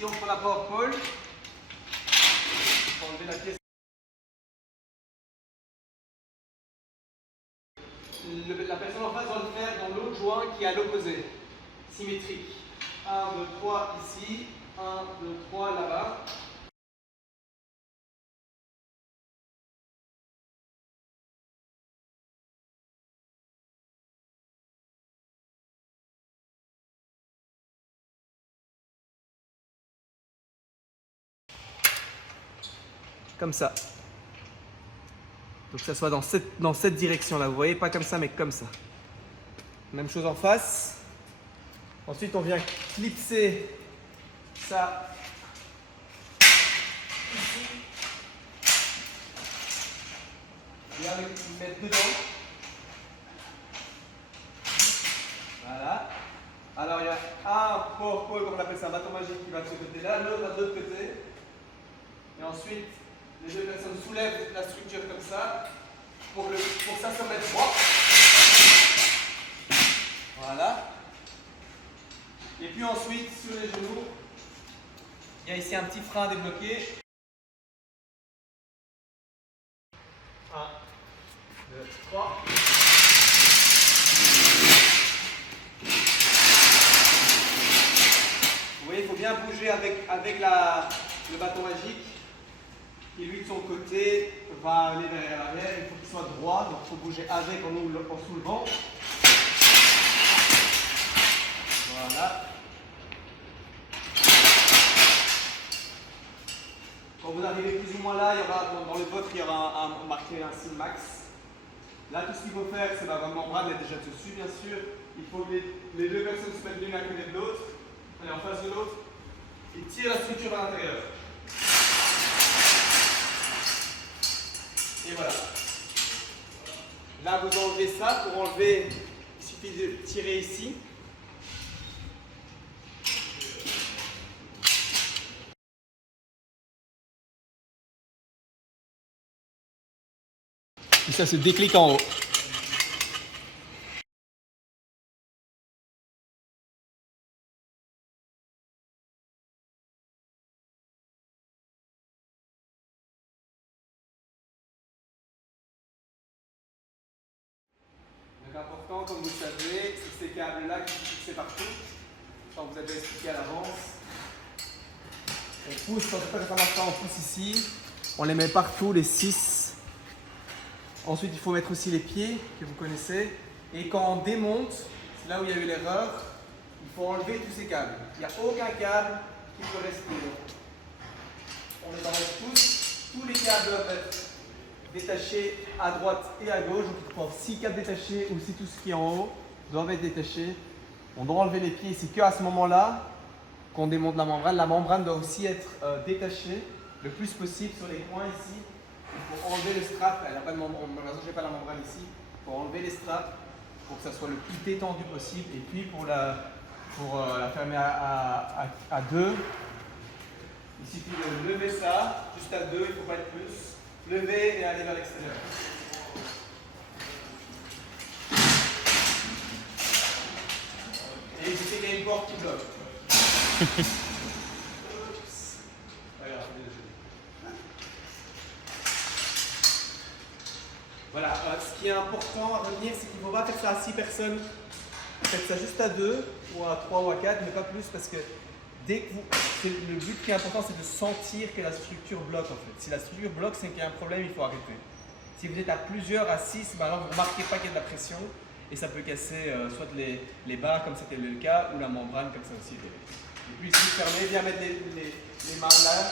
si on prend la power pole, on va enlever la pièce. La personne en face va le faire dans l'autre joint qui est à l'opposé, symétrique. 1, 2, 3 ici, 1, 2, 3 là-bas. Comme ça. Donc que ça soit dans cette direction-là. Vous voyez, pas comme ça, mais comme ça. Même chose en face. Ensuite, on vient clipser ça ici. Bien le mettre dedans. Voilà. Alors, il y a un power pole, comme on appelle ça, un bâton magique qui va de ce côté-là, l'autre va de l'autre côté. Et ensuite, les deux personnes soulèvent la structure comme ça pour que ça se mette droit. Voilà. Et puis ensuite, sur les genoux, il y a ici un petit frein à débloquer. 1, 2, 3. Vous voyez, il faut bien bouger avec le bâton magique. Qui lui de son côté va aller vers l'arrière, il faut qu'il soit droit, donc il faut bouger avec en soulevant. Voilà. Quand vous arrivez plus ou moins là, il y aura, dans le vôtre, il y aura marqué un signe max. Là, tout ce qu'il faut faire, c'est la membrane est déjà dessus, bien sûr. Il faut que les deux personnes se mettent l'une à côté de l'autre, allez en face de l'autre, et tirent la structure à l'intérieur. Et voilà. Là, vous enlevez ça. Pour enlever, il suffit de tirer ici. Et ça se déclic en haut. Donc important, comme vous le savez, c'est ces câbles-là qui sont fixés partout. Ça, on vous a déjà expliqué à l'avance. On pousse, quand ça marche pas, on pousse ici. On les met partout, les 6. Ensuite, il faut mettre aussi les pieds, que vous connaissez. Et quand on démonte, c'est là où il y a eu l'erreur, il faut enlever tous ces câbles. Il n'y a aucun câble qui peut rester. On les enlève tous. Tous les câbles doivent être détachés à droite et à gauche. Donc, il faut 6 câbles détachés ou si tout ce qui est en haut doivent être détachés. On doit enlever les pieds. C'est qu'à ce moment-là qu'on démonte la membrane. La membrane doit aussi être détachée le plus possible sur les coins ici. Il faut enlever le strap. Elle n'a pas de membrane. Je n'ai pas la membrane ici. Il faut enlever les straps pour que ça soit le plus détendu possible. Et puis pour la fermer à 2, il suffit de lever ça juste à 2. Il ne faut pas être plus. Lever et aller vers l'extérieur. Et je sais qu'il y a une porte qui bloque. Voilà, ce qui est important à retenir, c'est qu'il ne faut pas faire ça à 6 personnes. Faites ça juste à 2, ou à 3 ou à 4, mais pas plus, parce que dès que le but qui est important, c'est de sentir que la structure bloque en fait. Si la structure bloque, c'est qu'il y a un problème, il faut arrêter. Si vous êtes à plusieurs, à 6, ben alors vous ne remarquez pas qu'il y a de la pression, et ça peut casser soit les barres, comme c'était le cas, ou la membrane, comme ça aussi. Et puis si vous fermez, bien mettre les mains là.